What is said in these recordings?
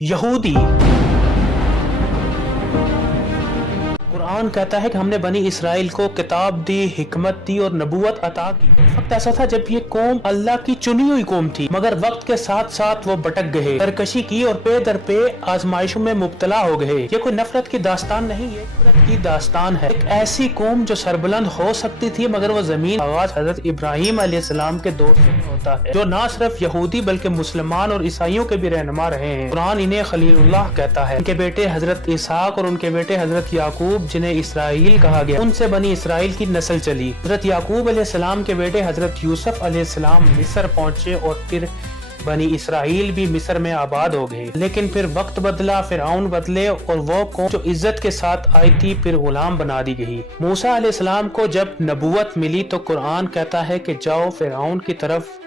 यहूदी कुरान कहता है कि हमने बनी इसराइल को किताब दी, हिकमत दी और नबूवत अता की। वक्त ऐसा था जब ये कौम अल्लाह की चुनी हुई कौम थी, मगर वक्त के साथ साथ वो भटक गए, सरकशी की और पे दर पे आजमाइशों में मुब्तला हो गए। ये कोई नफरत की दास्तान नहीं, ये नफरत की दास्तान है। एक ऐसी कौम जो सरबुलंद हो सकती थी, मगर वो जमीन आगाज हजरत इब्राहिम अलैहिस्सलाम के दौर से होता है, जो ना सिर्फ यहूदी बल्कि मुसलमान और ईसाइयों के भी रहनुमा रहे हैं। कुरान इन्हें खलीलुल्लाह कहता है। उनके बेटे हजरत इसहाक और उनके बेटे हजरत याकूब, जिन्हें इसराइल कहा गया, उनसे बनी इसराइल की नस्ल चली। हजरत याकूब अलैहिस्सलाम के बेटे हजरत यूसुफ अलैहिस्सलाम मिस्र पहुंचे और फिर बनी इसराइल भी मिस्र में आबाद हो गए। लेकिन फिर वक्त बदला, फिरौन बदले और वो कौम जो इज्जत के साथ आई थी फिर गुलाम बना दी गई। मूसा अलैहिस्सलाम को जब नबूवत मिली तो कुरान कहता है कि जाओ फिरौन की तरफ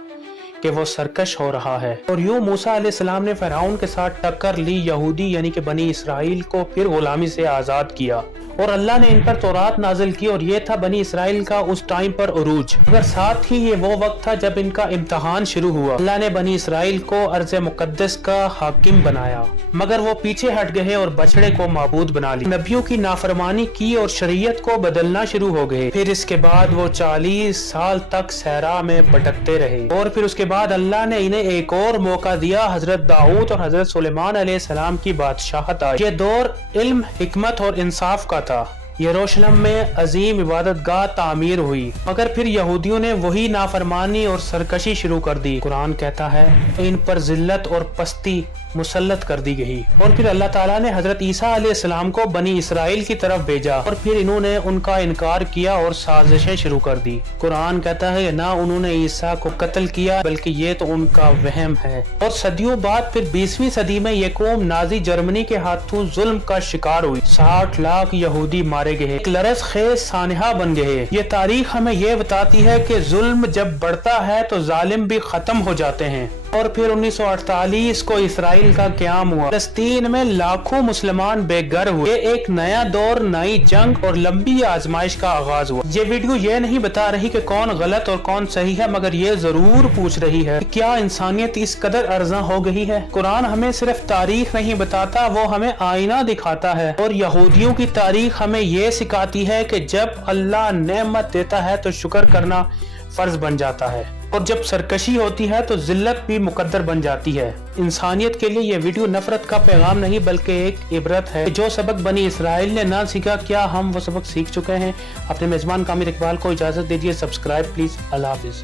कि वो सरकश हो रहा है। और यूं मूसा अलैहिस्सलाम ने फिरौन के साथ टक्कर ली, यहूदी यानी कि बनी इसराइल को फिर गुलामी से आजाद किया और अल्लाह ने इन पर तौरात नाजिल की और ये था बनी इसराइल का उस टाइम पर उरूज। मगर साथ ही ये वो वक्त था जब इनका इम्तहान शुरू हुआ। अल्लाह ने बनी इसराइल को अर्ज़ मुक़द्दस का हाकिम बनाया, मगर वो पीछे हट गए और बछड़े को माबूद बना लिया। नबियों की नाफरमानी की और शरीयत को बदलना शुरू हो गए। फिर इसके बाद वो 40 साल तक सहरा में भटकते रहे और फिर उसके बाद अल्लाह ने इन्हें एक और मौका दिया। हजरत दाऊद और हजरत सुलेमान अलैहिस्सलाम की बादशाहत आई। ये दौर इल्म, हिकमत और इंसाफ का था। यरूशलेम में अजीम इबादत गाह तामीर हुई, मगर फिर यहूदियों ने वही नाफरमानी और सरकशी शुरू कर दी। कुरान कहता है इन पर जिल्लत और पस्ती मुसल्लत कर दी गई और फिर अल्लाह ताला ने हजरत ईसा अलैहिस्सलाम को बनी इसराइल की तरफ भेजा और फिर इन्होंने उनका इनकार किया और साजिशें शुरू कर दी। कुरान कहता है ना उन्होंने ईसा को कत्ल किया बल्कि ये तो उनका वहम है। और सदियों बाद फिर 20वीं सदी में ये कौम नाजी जर्मनी के हाथों जुल्म का शिकार हुई। 60 लाख यहूदी मारे गए, एक लरस खेज सानहा बन गए। ये तारीख हमें ये बताती है कि जुल्म जब बढ़ता है तो जालिम भी खत्म हो जाते हैं। और फिर 1948 को इसराइल का क़याम हुआ। फलस्तीन में लाखों मुसलमान बेघर हुए। ये एक नया दौर, नई जंग और लंबी आजमाइश का आगाज हुआ। ये वीडियो ये नहीं बता रही कि कौन गलत और कौन सही है, मगर ये जरूर पूछ रही है कि क्या इंसानियत इस कदर अर्जा हो गई है। कुरान हमें सिर्फ तारीख नहीं बताता, वो हमें आईना दिखाता है। और यहूदियों की तारीख हमें ये सिखाती है कि जब अल्लाह नेमत देता है तो शुक्र करना फर्ज बन जाता है और जब सरकशी होती है तो जिल्लत भी मुकद्दर बन जाती है। इंसानियत के लिए ये वीडियो नफरत का पैगाम नहीं बल्कि एक इबरत है। जो सबक बनी इसराइल ने ना सीखा, क्या हम वो सबक सीख चुके हैं? अपने मेजबान कामिल इकबाल को इजाजत दीजिए। Subscribe please. Allah Hafiz.